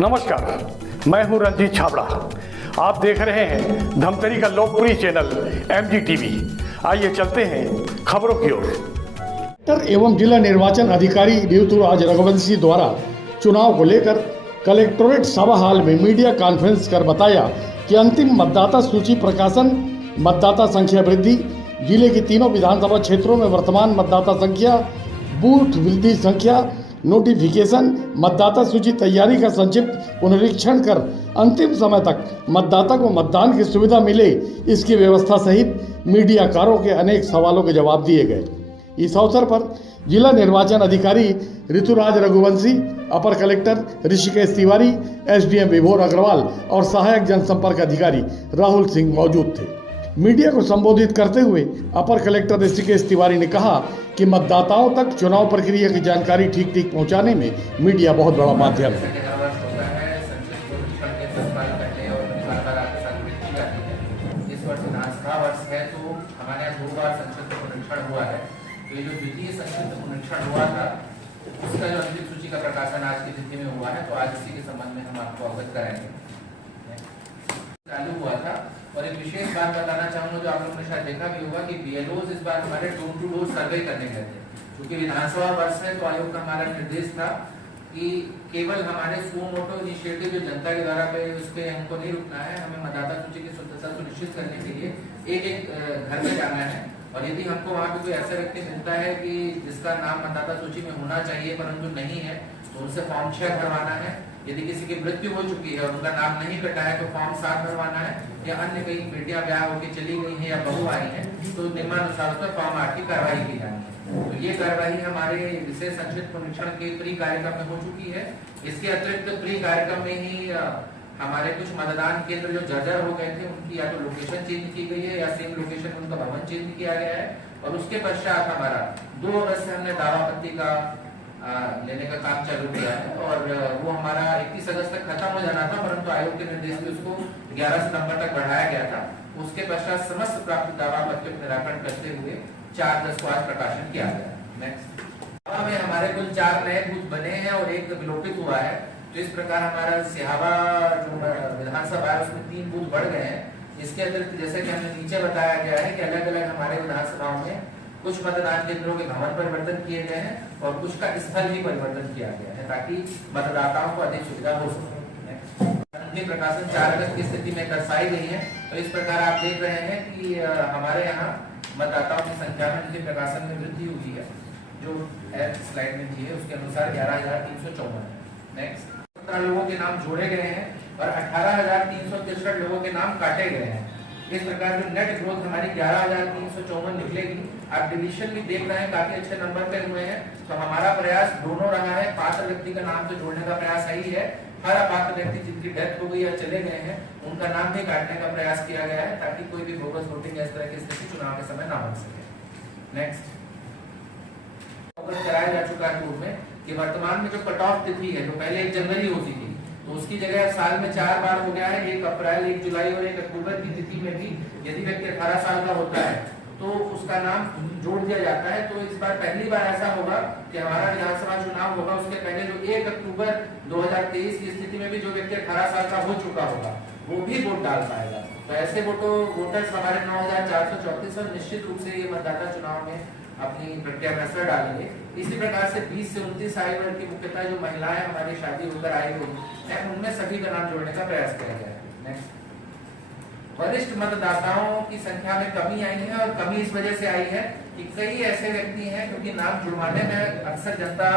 नमस्कार, मैं हूं रंजीत छाबड़ा। आप देख रहे हैं धमतरी का लोकप्रिय चैनल MGTV। आइए चलते हैं खबरों की ओर। एवं जिला निर्वाचन अधिकारी ऋतुराज रघुवंशी द्वारा चुनाव को लेकर कलेक्टोरेट सभा हॉल में मीडिया कॉन्फ्रेंस कर बताया कि अंतिम मतदाता सूची प्रकाशन, मतदाता संख्या वृद्धि, जिले की तीनों विधानसभा क्षेत्रों में वर्तमान मतदाता संख्या, बूथ वृद्धि संख्या, नोटिफिकेशन, मतदाता सूची तैयारी का संक्षिप्त पुनरीक्षण कर अंतिम समय तक मतदाता को मतदान की सुविधा मिले, इसकी व्यवस्था सहित मीडियाकारों के अनेक सवालों के जवाब दिए गए। इस अवसर पर जिला निर्वाचन अधिकारी ऋतुराज रघुवंशी, अपर कलेक्टर ऋषिकेश तिवारी, SDM विभोर अग्रवाल और सहायक जनसंपर्क अधिकारी राहुल सिंह मौजूद थे। मीडिया को संबोधित करते हुए अपर कलेक्टर ऋषिकेश तिवारी ने कहा कि मतदाताओं तक चुनाव प्रक्रिया की जानकारी ठीक पहुंचाने में मीडिया बहुत बड़ा माध्यम है। इस वर्ष विधानसभा वर्ष है तो हमारे यहाँ 2 बार संक्षिप्त पुनरीक्षण हुआ है। तो ये जो द्वितीय संक्षिप्त पुनरीक्षण हुआ था उसका जो अंतिम सूची का प्रकाशन आज की तिथि में हुआ है, तो आज इसी के संबंध में हम आपको अवगत कराएंगे। चालू हुआ था और एक विशेष बात बताना चाहूंगा, जो आप लोगों ने शायद देखा भी होगा कि BLOs इस बार हमारे डोर टू डोर सर्वे करने गए थे। क्योंकि विधानसभा वर्ष है तो आयोग का हमारा निर्देश था कि केवल हमारे सुमोटो इनिशिएटिव जो जनता के द्वारा पे उस पर हमको नहीं रुकना है, हमें मतदाता सूची की शुद्धता सुनिश्चित करने के लिए एक घर में जाना है। और यदि हमको वहाँ पे कोई ऐसा व्यक्ति मिलता है कि जिसका नाम मतदाता सूची में होना चाहिए परंतु नहीं है, तो उनसे फॉर्म 6 भरवाना है। यदि किसी की मृत्यु हो चुकी है और उनका नाम नहीं कटा है तो फॉर्म 7 भरवाना है। या अन्य कहीं बेटियां ब्याह होकर चली गई हैं या बहू आई है तो नियमानुसार उसमें फॉर्म 8 की कार्रवाई की जानी है। तो ये कार्रवाई हमारे विशेष संक्षिप्त पुनरीक्षण के प्री कार्यक्रम में हो चुकी है। इसके अतिरिक्त प्री कार्यक्रम में ही हमारे कुछ मतदान केंद्र जो जर्जर हो गए थे उनकी या तो लोकेशन चेंज की गई है या सेम लोकेशन में उनका भवन चेंज किया गया है। और उसके पश्चात हमारा 2 अगस्त से हमने दावा पत्ती का लेने का काम चालू किया है और वो हमारा 31 अगस्त तक खत्म हो जाना था, परंतु आयोग के निर्देश से उसको 11 सितंबर तक बढ़ाया गया था। उसके पश्चात समस्त प्राप्त दावा पत्रों का निराकरण करते हुए 4/10 को आज प्रकाशन किया गया। नेक्स्ट में हमारे कुल 4 नए बूथ बने हैं और एक विलोपित हुआ है। तो इस प्रकार हमारा सिहावा जो विधानसभा है उसमें 3 बूथ बढ़ गए हैं। इसके अतिरिक्त जैसे कि हमें नीचे बताया गया है कि अलग अलग हमारे विधानसभाओं में कुछ मतदान केंद्रों के भवन परिवर्तन किए गए हैं और कुछ का स्थल भी परिवर्तन किया गया है ताकि मतदाताओं को अधिक सुविधा हो सके। अंतिम प्रकाशन 4 अगस्त की स्थिति में दर्शाई गई है। तो इस प्रकार आप देख रहे हैं कि हमारे यहाँ मतदाताओं की संख्या में अंतिम प्रकाशन में वृद्धि हुई है, जो स्लाइड में दी है उसके अनुसार 11,354 है। नेक्स्ट 17 लोगों के नाम जोड़े गए हैं और 18,363 लोगों के नाम काटे गए हैं। इस प्रकार जो नेट ग्रोथ हमारी 11,354 निकलेगी। आप डिलीशन भी देख रहे हैं, काफी अच्छे नंबर पे हुए हैं। तो हमारा प्रयास दोनों रहा है, पात्र व्यक्ति का नाम तो जोड़ने का प्रयास सही है, हर अपात्र व्यक्ति जिनकी डेथ हो गई या चले गए हैं उनका नाम भी काटने का प्रयास किया गया है ताकि कोई भी बोगस वोटिंग इस तरह की स्थिति चुनाव के समय ना बन सके। नेक्स्ट कराया जा चुका है पूर्व में कि वर्तमान में जो कट ऑफ तिथि है जो पहले 1 जनवरी होती थी तो उसकी जगह साल में 4 बार हो गया है, 1 अप्रैल, 1 जुलाई और 1 अक्टूबर की तिथि में भी यदि व्यक्ति 18 साल का होता है तो उसका नाम जोड़ दिया जाता है। तो इस बार पहली बार ऐसा होगा कि हमारा विधानसभा चुनाव होगा उसके पहले जो 1 अक्टूबर 2023 की स्थिति में भी जो व्यक्ति 18 साल का हो चुका होगा वो भी वोट डाल पाएगा। तो ऐसे वोटर्स हमारे 9,434 और निश्चित रूप से ये मतदाता चुनाव में अपनी प्रक्रिया में असर डालेंगे। इसी प्रकार से 20 से 29 आयु वर्ग की मुख्यतः जो महिलाएं हमारी शादी होकर आई हुई है उनमें सभी का नाम जोड़ने का प्रयास किया गया है। नेक्स्ट वरिष्ठ मतदाताओं की संख्या में कमी आई है और कमी इस वजह से आई है कि कई ऐसे व्यक्ति हैं क्योंकि नाम जुड़वाने में अक्सर जनता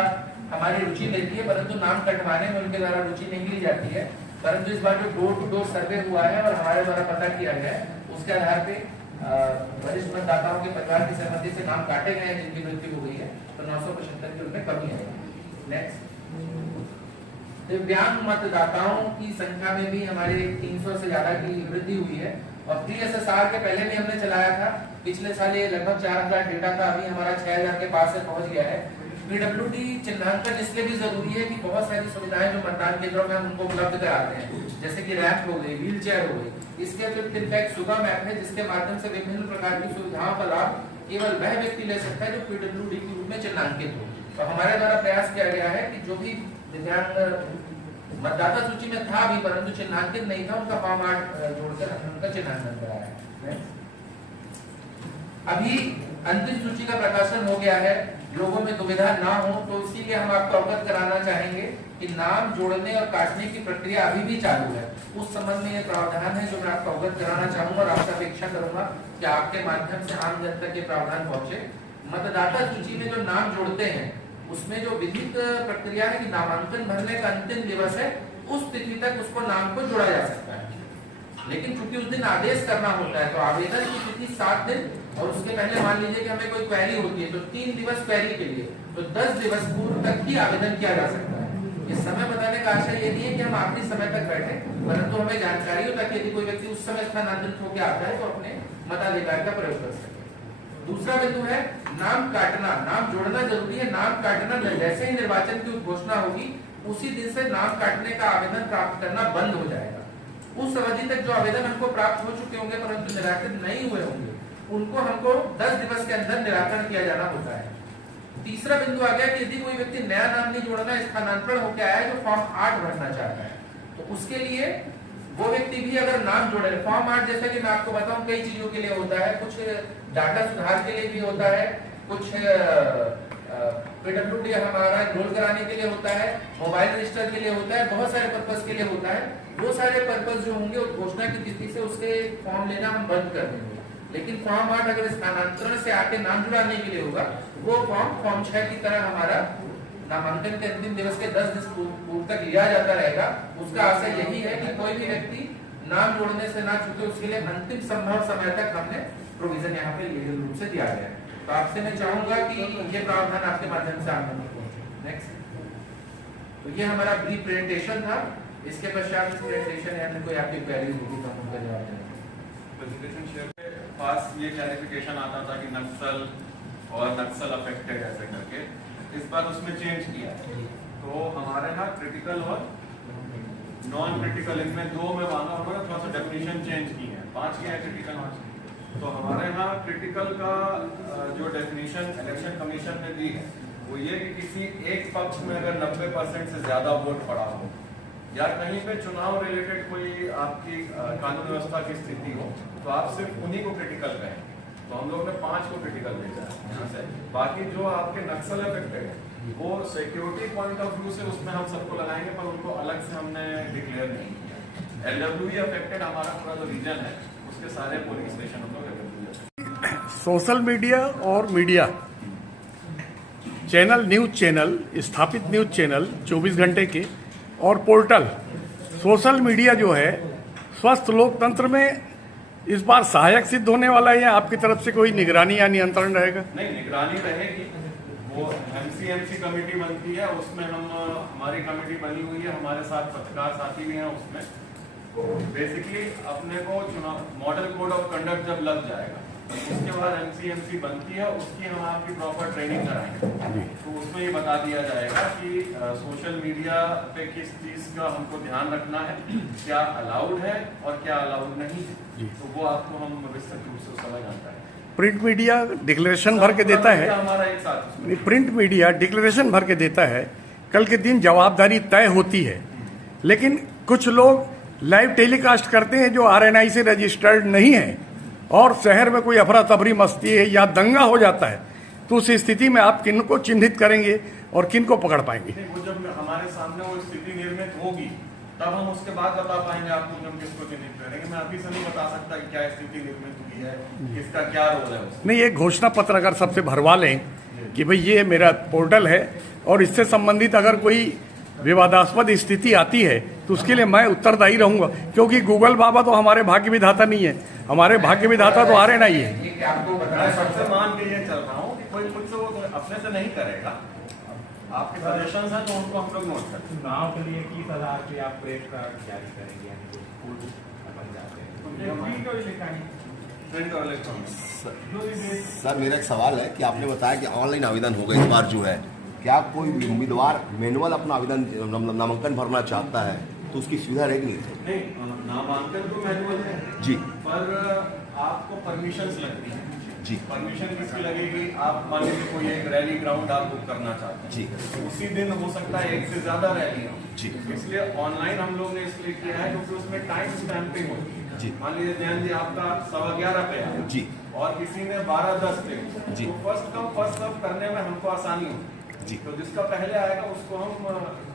हमारी रुचि लेती है परंतु नाम कटवाने में उनके द्वारा रुचि नहीं ली जाती है। परंतु इस बार जो डोर टू डोर सर्वे हुआ है और हमारे द्वारा पता किया गया है उसके आधार पे वरिष्ठ मतदाताओं के परिवार की सहमति से नाम काटे गए हैं जिनकी मृत्यु हो गई है, तो 975 की उनमें कमी है। नेक्स्ट दिव्यांग मतदाताओं की संख्या में भी हमारे 300 से ज्यादा की वृद्धि हुई है। और PSSR के पहले भी हमने चलाया था, पिछले साल ये लगभग 4,000 डेटा था, अभी हमारा 6,000 के पास से पहुंच गया है। PWD चिन्हांकन इसलिए भी जरूरी है कि बहुत सारी सुविधाएं जो मतदान केंद्रों में हम उनको उपलब्ध कराते हैं, जैसे कि रैंप हो गई, व्हील चेयर हो गई। इसके अतिरिक्त इनफैक्ट सुगम ऐप है जिसके माध्यम से विभिन्न प्रकार की सुविधाओं का लाभ केवल वह व्यक्ति ले सकता है जो PWD के रूप में चिन्हांकित हो। तो हमारे द्वारा प्रयास किया गया है कि जो भी दिव्यांग मतदाता सूची में था भी परंतु चिन्हांकित नहीं था, उनका फॉर्म 8 जोड़कर हमने उनका चिन्हांकन कराया है। अभी अंतिम सूची का प्रकाशन हो गया है, लोगों में दुविधा ना हो तो इसीलिए हम आपको अवगत कराना चाहेंगे कि नाम जोड़ने और काटने की प्रक्रिया अभी भी चालू है। उस संबंध में ये प्रावधान है जो मैं आपको अवगत कराना चाहूंगा और आपसे अपेक्षा करूंगा कि आपके माध्यम से आम जनता के प्रावधान पहुंचे। मतदाता सूची में जो नाम जोड़ते हैं उसमें जो विधिक प्रक्रिया है कि नामांकन भरने का अंतिम दिवस है, उस तिथि तक उसको नाम को जोड़ा जा सकता है, लेकिन चूंकि उस दिन आदेश करना होता है तो आवेदन की तिथि 7 दिन और उसके पहले मान लीजिए कि हमें कोई क्वेरी होती है तो 3 दिवस क्वेरी के लिए, तो 10 दिवस पूर्व तक ही आवेदन किया जा सकता है। इस समय बताने का आशय ये नहीं है कि हम आखिरी समय तक बैठे, परंतु हमें जानकारी हो ताकि यदि कोई व्यक्ति उस समय स्थानांतरित होकर आता है तो अपने मताधिकार का प्रयोग कर सके। दूसरा बिंदु है नाम काटना। नाम जोड़ना जरूरी है, नाम काटना जैसे ही निर्वाचन की घोषणा होगी उसी दिन से नाम काटने का आवेदन प्राप्त करना बंद हो जाएगा। उस अवधि तक जो आवेदन हमको प्राप्त हो चुके होंगे परंतु निराकृत नहीं हुए होंगे उनको हमको 10 दिवस के अंदर निराकरण किया जाना होता है। तीसरा बिंदु आ गया कि यदि कोई व्यक्ति नया नाम नहीं जोड़ना, स्थानांतरण होकर आया है तो फॉर्म 8 भरना चाहता है, तो उसके लिए वो व्यक्ति भी अगर नाम जोड़े, फॉर्म 8 जैसे कि मैं आपको बताऊं कई चीजों के लिए होता है, कुछ डाटा सुधार के लिए भी होता है, कुछ PWD हमारा रोल कराने के लिए होता है, मोबाइल रजिस्टर के लिए होता है, बहुत सारे पर्पज के लिए होता है। वो सारे पर्पज जो होंगे उस घोषणा की तिथि से उसके फॉर्म लेना हम बंद कर देंगे, लेकिन फॉर्म 8 अगर स्थानांतरण से आके नाम जुड़ाने के लिए होगा वो फॉर्म 6 की तरह हमारा नामांकन के अंतिम दिवस के 10 दिन पूर्व तक लिया जाता रहेगा। उसका आशय यही है कि कोई भी व्यक्ति नाम जोड़ने से ना छूटे, उसके लिए अंतिम संभव समय तक हमने प्रोविजन यहाँ पे लीगल रूप से दिया गया है। तो आपसे मैं चाहूंगा कि ये प्रावधान आपके माध्यम से आगे पहुंचे। नेक्स्ट, तो ये हमारा ब्रीफ प्रेजेंटेशन था। इसके पश्चात इस प्रेजेंटेशन या कोई आपकी क्वेरीज होगी तो हम उनका जवाब देंगे। प्रेजेंटेशन शेयर पे पास ये क्लैरिफिकेशन आता था कि नक्सल और नक्सल अफेक्टेड ऐसे करके, इस बार उसमें चेंज किया। तो हमारे यहाँ क्रिटिकल और नॉन क्रिटिकल, इनमें 2 में मांगा उन्होंने थोड़ा सा डेफिनेशन चेंज की है, 5 की है क्रिटिकल 5। तो हमारे यहाँ क्रिटिकल का जो डेफिनेशन इलेक्शन कमीशन ने दी है वो ये कि किसी एक पक्ष में अगर 90% से ज्यादा वोट पड़ा हो या कहीं पे चुनाव रिलेटेड कोई आपकी कानून व्यवस्था की स्थिति हो तो आप सिर्फ उन्हीं को क्रिटिकल कहें। तो हम लोग ने 5 को क्रिटिकल भेजा है यहाँ से। बाकी जो आपके नक्सल अफेक्टेड है वो सिक्योरिटी पॉइंट ऑफ व्यू से उसमें हम सबको लगाएंगे, पर उनको अलग से हमने डिक्लेयर नहीं किया। LWE अफेक्टेड हमारा पूरा जो रीजन है उसके सारे पोलिंग स्टेशन हम लोग सोशल मीडिया और मीडिया चैनल, न्यूज चैनल, स्थापित न्यूज चैनल 24 घंटे के और पोर्टल, सोशल मीडिया जो है स्वस्थ लोकतंत्र में इस बार सहायक सिद्ध होने वाला है या आपकी तरफ से कोई निगरानी या नियंत्रण रहेगा? नहीं, निगरानी रहेगी। वो MCMC कमेटी बनती है, उसमें हमारी कमेटी बनी हुई है, हमारे साथ पत्रकार साथी भी हैं। उसमें बेसिकली अपने को चुनाव मॉडल कोड ऑफ कंडक्ट जब लग जाएगा उसके बाद MCMC बनती है, उसकी हम आपकी प्रॉपर ट्रेनिंग कराएंगे। तो उसमें ये बता दिया जाएगा कि सोशल मीडिया पे किस चीज का हमको ध्यान रखना है, क्या अलाउड है और क्या अलाउड नहीं है। तो वो आपको हम विस्तृत रूप से समझ आता है। प्रिंट मीडिया डिक्लेरेशन भर के देता है, हमारा एक साथ प्रिंट मीडिया डिक्लेरेशन भर के देता है, कल के दिन जवाबदारी तय होती है। लेकिन कुछ लोग लाइव टेलीकास्ट करते हैं जो RNI से रजिस्टर्ड नहीं है और शहर में कोई अफरा तफरी मस्ती है या दंगा हो जाता है, तो उस स्थिति में आप किन को चिन्हित करेंगे और किन को पकड़ पाएंगे? वो जब हमारे सामने वो स्थिति निर्मित होगी तब हम उसके बाद बता पाएंगे आपको कि हम किसको चिन्हित करेंगे। मैं अभी से नहीं बता सकता कि क्या स्थिति निर्मित हुई है, किसका क्या रोल है उसमें। नहीं, एक घोषणा पत्र अगर सबसे भरवा लें कि भाई ये मेरा पोर्टल है और इससे संबंधित अगर कोई विवादास्पद स्थिति आती है तो उसके लिए मैं उत्तरदायी रहूंगा, क्योंकि गूगल बाबा तो हमारे भाग्य विधाता नहीं है, हमारे भाग्य विधाता तो RNI है। मैं सबसे मान के ये चल रहा हूँ कि कोई खुद से वो अपने से नहीं करेगा, आपके सजेशंस हैं तो उनको हम लोग नोट करते हैं। चुनाव के लिए 30,000 की आप प्रेस कार्ड जारी करेंगे, बन जाते हैं। सर मेरा एक सवाल है कि आपने बताया कि ऑनलाइन आवेदन होगा इस बार जो है, क्या कोई उम्मीदवार मैनुअल अपना आवेदन नामांकन भरना चाहता है तो उसकी सुविधा रहेगी? नहीं, नामांकन तो मैनुअल है जी, पर आपको परमिशंस लगती हैं। जी। परमिशन किसकी लगेगी? आप मान लीजिए कोई एक रैली ग्राउंड आप बुक करना चाहते हैं, जी। तो उसी दिन हो सकता है एक से ज्यादा रैली हो, जी। इसलिए ऑनलाइन हम लोग ने इसलिए किया है क्योंकि उसमें टाइम स्टैंपिंग होती है। जी। मान लीजिए जयंत जी आपका 11:15 पे है जी। और किसी ने 12:10 पे, जी। तो फर्स्ट कम फर्स्ट सर्व करने में हमको आसानी होगी। जी। तो जिसका पहले आएगा उसको हम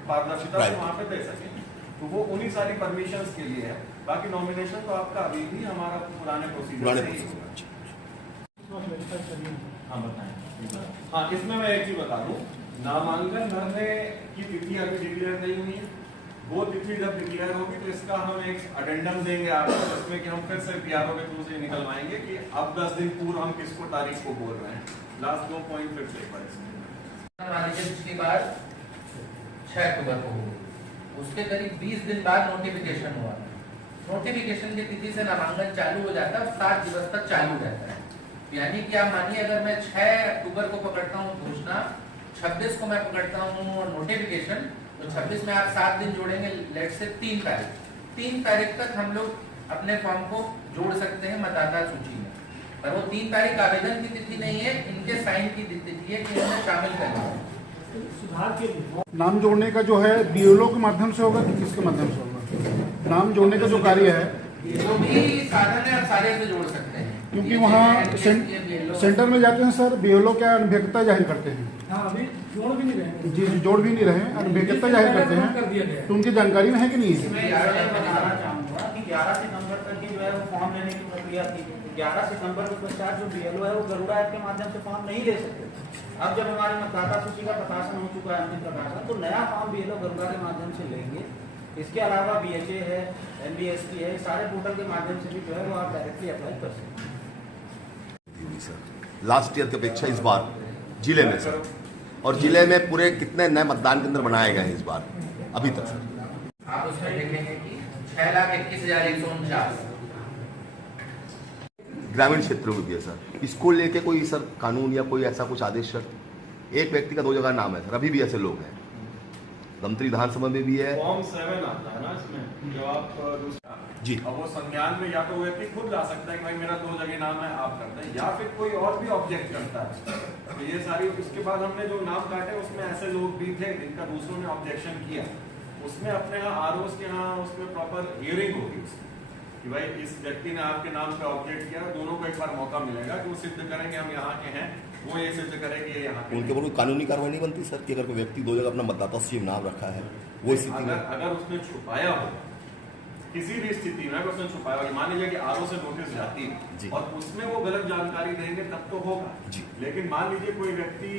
पारदर्शिता से Right. वहाँ पे दे सकेंगे। तो वो उन्हीं सारी परमिशंस के लिए है। बाकी नॉमिनेशन तो आपका अभी भी हमारा पुराने प्रोसीजर से ही है। हाँ बताएं। हाँ, इसमें मैं एक चीज बता दूं, नामांकन भरने की तिथि अभी डिक्लेयर नहीं हुई है। वो तिथि जब डिक्लेयर होगी तो इसका हम एक अडेंडम देंगे आपको, जिसमें कि हम फिर से पीआरओ के थ्रू से निकलवाएंगे कि अब 10 दिन पूर्व हम किसको तारीख को बोल रहे हैं। लास्ट 2 पॉइंट फिर से एक बार इसमें पिछली बार 6 अक्टूबर को हुई, उसके करीब 20 दिन बाद नोटिफिकेशन हुआ। नोटिफिकेशन की तिथि से नामांकन चालू हो जाता है और 7 दिवस तक चालू रहता है। यानी कि आप मानिए अगर मैं 6 अक्टूबर को पकड़ता हूँ घोषणा, 26 को मैं पकड़ता हूँ नोटिफिकेशन, तो 26 में आप 7 दिन जोड़ेंगे, लेट से 3 तारीख। 3 तारीख तक हम लोग अपने फॉर्म को जोड़ सकते हैं मतदाता सूची में, पर वो 3 तारीख आवेदन की तिथि नहीं है, इनके साइन की तिथि है कि इन्हें शामिल करना है। नाम जोड़ने का जो है बीएलओ के माध्यम से होगा कि किसके माध्यम से होगा? नाम जोड़ने का जो कार्य है, जो भी साधन है आप सारे से जोड़ सकते हैं, क्योंकि वहाँ सेंटर में जाते हैं सर, बीएलओ क्या अनभिज्ञता जाहिर करते हैं। हाँ, अभी जोड़ भी नहीं रहे। जी जी, जोड़ भी नहीं रहे, अनभिज्ञता जाहिर करते हैं, तो उनकी जानकारी में है कि नहीं है? मैं बताना चाहूँगा कि 11 सितंबर तक की जो है वो फॉर्म लेने की प्रक्रिया थी। 11 सितंबर के पश्चात जो बीएलओ है वो गरुड़ा ऐप के माध्यम से फॉर्म नहीं ले सकते। अब जब हमारे मतदाता सूची का प्रकाशन हो चुका है, अंतिम प्रकाशन, तो नया फॉर्म बीएलओ गरुड़ा के माध्यम से लेंगे। इसके अलावा बीएचए है, एमबीएसपी है, सारे पोर्टल के माध्यम से भी जो है वो आप डायरेक्टली अप्लाई कर सकते हैं। लास्ट ईयर की अपेक्षा इस बार जिले में सर, और जिले में पूरे कितने नए मतदान केंद्र बनाए गए हैं इस बार अभी तक सर? आप उसमें देखेंगे कि 6,21,149 ग्रामीण क्षेत्रों में भी है सर। इसको लेके कोई सर कानून या कोई ऐसा कुछ आदेश सर? एक व्यक्ति का 2 जगह नाम है सर, अभी भी ऐसे लोग हैं। गमत्री विधानसभा में भी है। फॉर्म 7 आता है ना इसमें, जो आप दूसरा जी। अब वो संज्ञान में या तो व्यक्ति खुद ला सकता है कि भाई मेरा 2 जगह नाम है, आप करते हैं, या फिर कोई और भी ऑब्जेक्ट करता है। तो ये सारी, उसके बाद हमने जो नाम काटे उसमें ऐसे लोग भी थे जिनका दूसरों ने ऑब्जेक्शन किया, उसमें अपने यहाँ आरओस के यहाँ उसमें प्रॉपर हियरिंग होगी कि भाई इस व्यक्ति ने आपके नाम पे ऑब्जेक्ट किया। दोनों को एक बार मौका मिलेगा कि वो सिद्ध करेंगे हम यहाँ के हैं, वो ये सिद्ध करेंगे ये यहाँ के उनके ऊपर कोई कानूनी कार्रवाई नहीं बनती सर कि अगर कोई व्यक्ति 2 जगह अपना मतदाता सूची में नाम रखा है, वो स्थिति में अगर उसने छुपाया हो किसी भी स्थिति में, अगर उसने छुपाया हो, मान लीजिए कि आरओ से नोटिस जाती जी। है और उसमें वो गलत जानकारी देंगे तब तो होगा जी। लेकिन मान लीजिए कोई व्यक्ति,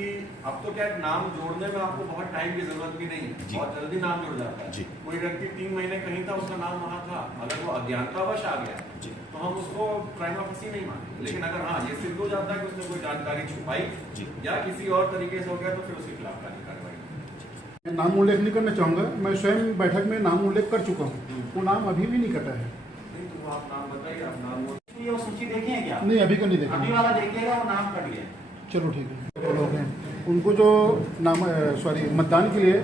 अब तो क्या है, नाम जोड़ने में आपको बहुत टाइम की जरूरत भी नहीं है, जी। बहुत जल्दी नाम जुड़ जाता है। जी। कोई व्यक्ति 3 महीने कहीं था, उसका नाम वहाँ था, अगर वो अज्ञानतावश आ गया जी। तो हम उसको प्राइमा फेसी नहीं मानेंगे। लेकिन अगर हाँ ये सिद्ध हो जाता है कि उसने कोई जानकारी छुपाई जी। या किसी और तरीके से हो गया, तो फिर उसके खिलाफ कार्रवाई। नाम उल्लेख नहीं करना चाहूँगा, मैं स्वयं बैठक में नाम उल्लेख कर चुका हूँ, वो नाम अभी भी नहीं कटा है। तो आप नाम बताइए, आप नाम ये वो सूची देखे हैं क्या? नहीं, अभी का नहीं देखा। अभी वाला देखिएगा, वो नाम कट गया। चलो ठीक है, वो लोग हैं उनको जो नाम मतदान के लिए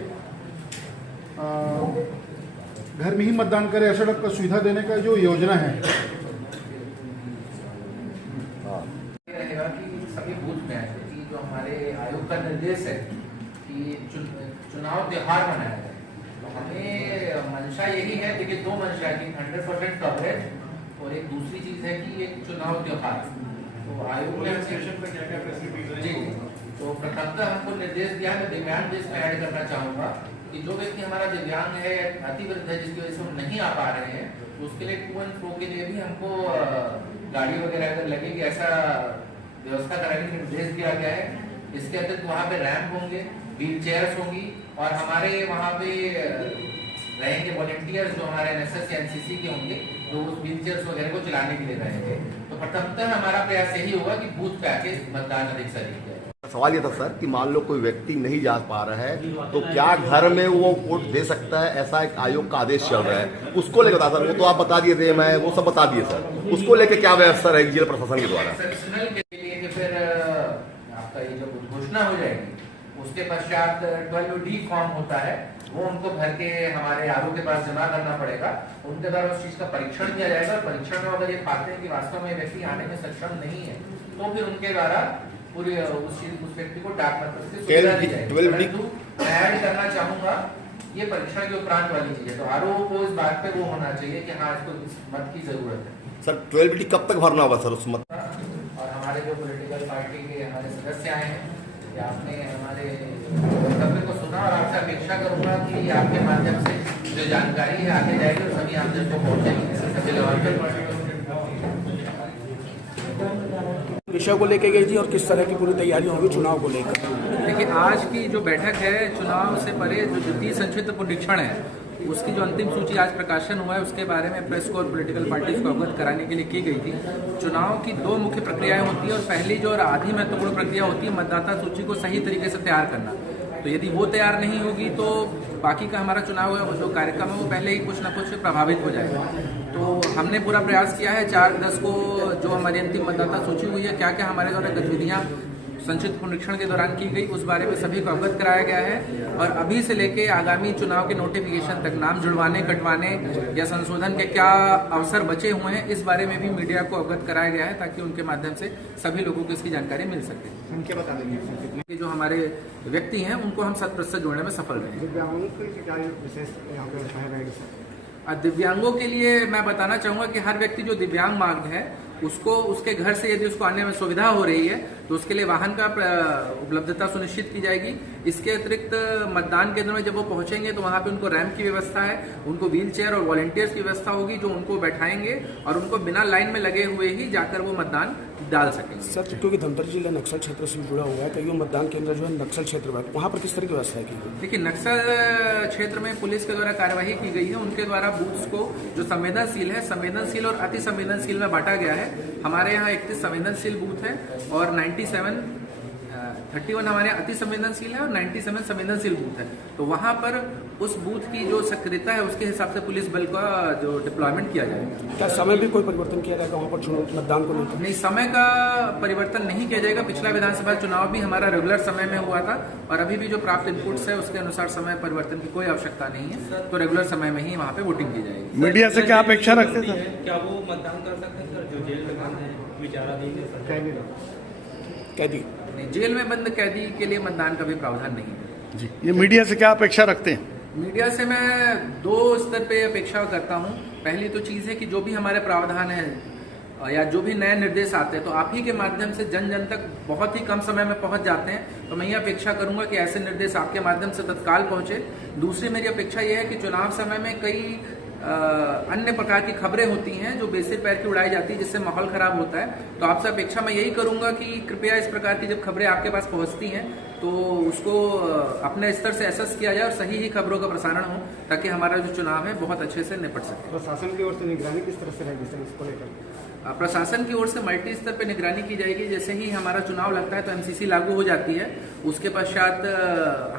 घर में ही मतदान करे ऐसा टाइप का सुविधा देने का जो योजना है, रहेगा कि सभी बूथ में कि जो हमारे आयोग का निर्देश है कि चुनाव त्योहार मनाया जाए, तो हमें मंशा यही है, देखिए 2 मंशा की 100% कवरेज और एक दूसरी चीज है कि एक चुनाव त्योहार। तो आयोग ने स्टेशन पे क्या क्या फैसिलिटीज हैं? जी, तो प्रथमतः हमको निर्देश दिया है, मैं दिव्यांग देश में ऐड करना चाहूंगा कि जो व्यक्ति हमारा दिव्यांग है, अतिवृद्ध है, जिसकी वजह से हम नहीं आ पा रहे हैं, तो उसके लिए टू एंड फ्रो के लिए भी हमको गाड़ी वगैरह अगर लगेगी ऐसा व्यवस्था कराने का निर्देश दिया गया है। इसके अतिरिक्त वहाँ पे रैंप होंगे, व्हील चेयर्स होंगी और हमारे वहाँ पे रहेंगे वॉलंटियर्स जो हमारे एनएसएस या एनसीसी के होंगे, जो उस व्हील चेयर्स वगैरह को चलाने के लिए रहेंगे। तो प्रथमतः हमारा प्रयास यही होगा कि बूथ पे आके मतदान अधिक से अधिक किया जाए। सवाल ये था सर कि मान लो कोई व्यक्ति नहीं जा पा रहा है तो क्या घर में वो वोट दे सकता है, ऐसा एक आयोग का आदेश चल रहा है, उसको लेकर बता सर, वो तो आप बता दिए थे, मैं वो सब बता दिए सर, उसको लेकर क्या व्यवस्था रहेगी जिला प्रशासन के द्वारा? एक्सेप्शनल के लिए कि फिर आपका ये जब घोषणा हो जाएगी उसके पश्चात 12D फॉर्म होता है, वो उनको भर के हमारे आरओ के पास जमा करना पड़ेगा। उनके द्वारा उस चीज का परीक्षण किया जाएगा और परीक्षण में अगर ये पाते हैं कि वास्तव में व्यक्ति आने में सक्षम नहीं है तो फिर उनके द्वारा पूरी उस व्यक्ति को डाक मतपत्र से सुविधा दी जाएगी। परंतु मैं ऐड करना चाहूंगा ये परीक्षण के उपरांत वाली चीज है, तो आरओ को इस बात पे वो होना चाहिए कि हाँ इसको इस मत की जरूरत है। सर 12BT कब तक भरना होगा सर उस मत? और हमारे जो पॉलिटिकल पार्टी के हमारे सदस्य आए हैं या आपने हमारे वक्तव्य को सुना और आपसे अपेक्षा करूंगा कि आपके माध्यम से जो जानकारी है आगे जाएगी और सभी आम जन को पहुंचेगी, सभी लेवल विषय को लेकर गई थी और किस तरह की पूरी तैयारी होगी चुनाव को लेकर? देखिए आज की जो बैठक है चुनाव से परे जो द्वितीय संक्षिप्त पुनरीक्षण है उसकी जो अंतिम सूची आज प्रकाशन हुआ है उसके बारे में प्रेस को और पॉलिटिकल पार्टीज को अवगत कराने के लिए की गई थी। चुनाव की दो मुख्य प्रक्रियाएं होती है और पहली जो और आधी महत्वपूर्ण प्रक्रिया होती है मतदाता सूची को सही तरीके से तैयार करना। तो यदि वो तैयार नहीं होगी तो बाकी का हमारा चुनाव जो कार्यक्रम है वो पहले ही कुछ ना कुछ प्रभावित हो जाएगा। तो हमने पूरा प्रयास किया है 4/10 को जो हमारी अंतिम मतदाता सूची हुई है क्या क्या हमारे द्वारा गतिविधियां संक्षिप्त पुनरीक्षण के दौरान की गई उस बारे में सभी को अवगत कराया गया है और अभी से लेके आगामी चुनाव के नोटिफिकेशन तक नाम जुड़वाने कटवाने या संशोधन के क्या अवसर बचे हुए हैं इस बारे में भी मीडिया को अवगत कराया गया है ताकि उनके माध्यम से सभी लोगों को इसकी जानकारी मिल सके। संख्या बता देंगे जो हमारे व्यक्ति हैं उनको हम 100% जोड़ने में सफल रहे। दिव्यांगों के लिए मैं बताना चाहूंगा कि हर व्यक्ति जो दिव्यांग मार्ग है उसको उसके घर से यदि उसको आने में सुविधा हो रही है तो उसके लिए वाहन का उपलब्धता सुनिश्चित की जाएगी। इसके अतिरिक्त मतदान केंद्र में जब वो पहुंचेंगे तो वहां पे उनको रैंप की व्यवस्था है, उनको व्हील चेयर और वॉलंटियर्स की व्यवस्था होगी जो उनको बैठाएंगे और उनको बिना लाइन में लगे हुए ही जाकर वो मतदान डाल सकेंगे। सर क्योंकि धमतरी जिला नक्सल क्षेत्र से जुड़ा हुआ है कई मतदान केंद्र जो है नक्सल क्षेत्र में वहाँ पर किस तरह की व्यवस्था की गई? देखिए नक्सल क्षेत्र में पुलिस के द्वारा कार्यवाही की गई है, उनके द्वारा बूथ्स को जो संवेदनशील है संवेदनशील और अति संवेदनशील में बांटा गया है। हमारे यहाँ 31 संवेदनशील बूथ है और 31 हमारे अति संवेदनशील है और 97 संवेदनशील बूथ है। तो वहां पर उस बूथ की जो सक्रियता है उसके हिसाब से पुलिस बल का जो डिप्लॉयमेंट किया जाएगा। क्या समय भी कोई परिवर्तन किया जाएगा वहाँ पर मतदान को लेकर? नहीं, समय का परिवर्तन नहीं किया जाएगा। पिछला विधानसभा चुनाव भी हमारा रेगुलर समय में हुआ था और अभी भी जो प्राप्त इनपुट्स है उसके अनुसार समय परिवर्तन की कोई आवश्यकता नहीं है, तो रेगुलर समय में ही वहाँ पे वोटिंग की जाएगी। मीडिया से क्या अपेक्षा रखते हैं? क्या वो मतदान कर सकते हैं सर जो जेल में बंद है विचाराधीन कैदी? नहीं, जेल में बंद कैदी के लिए मतदान का भी प्रावधान नहीं है। जी, ये मीडिया से क्या अपेक्षा रखते हैं? मीडिया से मैं 2 स्तर पे अपेक्षा करता हूँ। पहली तो चीज़ है कि जो भी हमारे प्रावधान है या जो भी नए निर्देश आते हैं तो आप ही के माध्यम से जन जन तक बहुत ही कम समय में पहुंच जाते हैं, तो मैं ये अपेक्षा करूंगा कि ऐसे निर्देश आपके माध्यम से तत्काल पहुंचे। दूसरी मेरी अपेक्षा यह है कि चुनाव समय में कई अन्य प्रकार की खबरें होती हैं जो बेसिर पैर की उड़ाई जाती है जिससे माहौल खराब होता है। तो आपसे अपेक्षा मैं यही करूंगा कि कृपया इस प्रकार की जब खबरें आपके पास पहुंचती हैं तो उसको अपने स्तर से एसेस किया जाए और सही ही खबरों का प्रसारण हो ताकि हमारा जो चुनाव है बहुत अच्छे से निपट सके। प्रशासन की ओर से निगरानी किस तरह से रहेगी इसको लेकर? प्रशासन की ओर से मल्टी स्तर पर निगरानी की जाएगी। जैसे ही हमारा चुनाव लगता है तो एमसीसी लागू हो जाती है, उसके पश्चात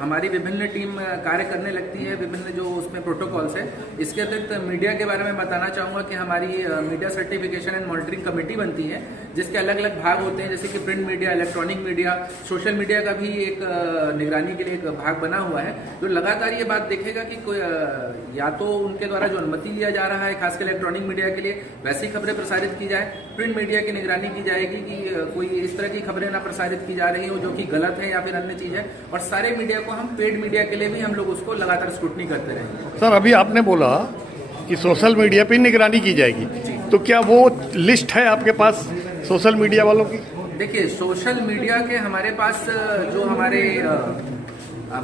हमारी विभिन्न टीम कार्य करने लगती है, विभिन्न जो उसमें प्रोटोकॉल्स है। इसके अतिरिक्त मीडिया के बारे में बताना चाहूँगा कि हमारी media certification and monitoring committee बनती है जिसके अलग अलग भाग होते हैं, जैसे कि print media, electronic media, social media का भी एक निगरानी के लिए एक भाग बना हुआ है जो लगातार ये बात देखेगा कि कोई या तो उनके द्वारा जो अनुमति लिया जा रहा है खासकर इलेक्ट्रॉनिक मीडिया के लिए वैसी खबरें प्रसारित की जाए। प्रिंट मीडिया की निगरानी की जाएगी कि कोई इस तरह की खबरें ना प्रसारित की जा रही हो जो कि गलत है या फिर अन्य चीज है। और सारे मीडिया को हम पेड मीडिया के लिए भी हम लोग उसको लगातार स्क्रूटनी करते रहेंगे। सर अभी आपने बोला कि सोशल मीडिया पे निगरानी की जाएगी, तो क्या वो लिस्ट है आपके पास सोशल मीडिया वालों की? देखिए सोशल मीडिया के हमारे पास जो हमारे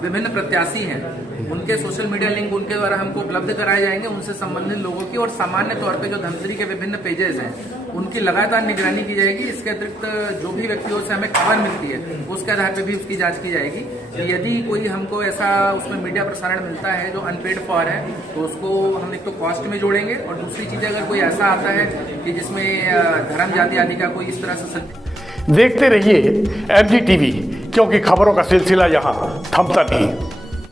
विभिन्न प्रत्याशी हैं उनके सोशल मीडिया लिंक उनके द्वारा हमको उपलब्ध कराए जाएंगे, उनसे संबंधित लोगों की। और सामान्य तौर पे जो धमतरी के विभिन्न पेजेस हैं उनकी लगातार निगरानी की जाएगी। इसके अतिरिक्त जो भी व्यक्तियों से हमें खबर मिलती है उसके आधार पर भी उसकी जांच की जाएगी कि यदि कोई हमको ऐसा उसमें मीडिया प्रसारण मिलता है जो अनपेड फॉर है तो उसको हम एक तो कॉस्ट में जोड़ेंगे और दूसरी चीज अगर कोई ऐसा आता है कि जिसमें धर्म जाति आदि का कोई इस तरह से। देखते रहिए MG TV, क्योंकि खबरों का सिलसिला यहाँ थमता नहीं।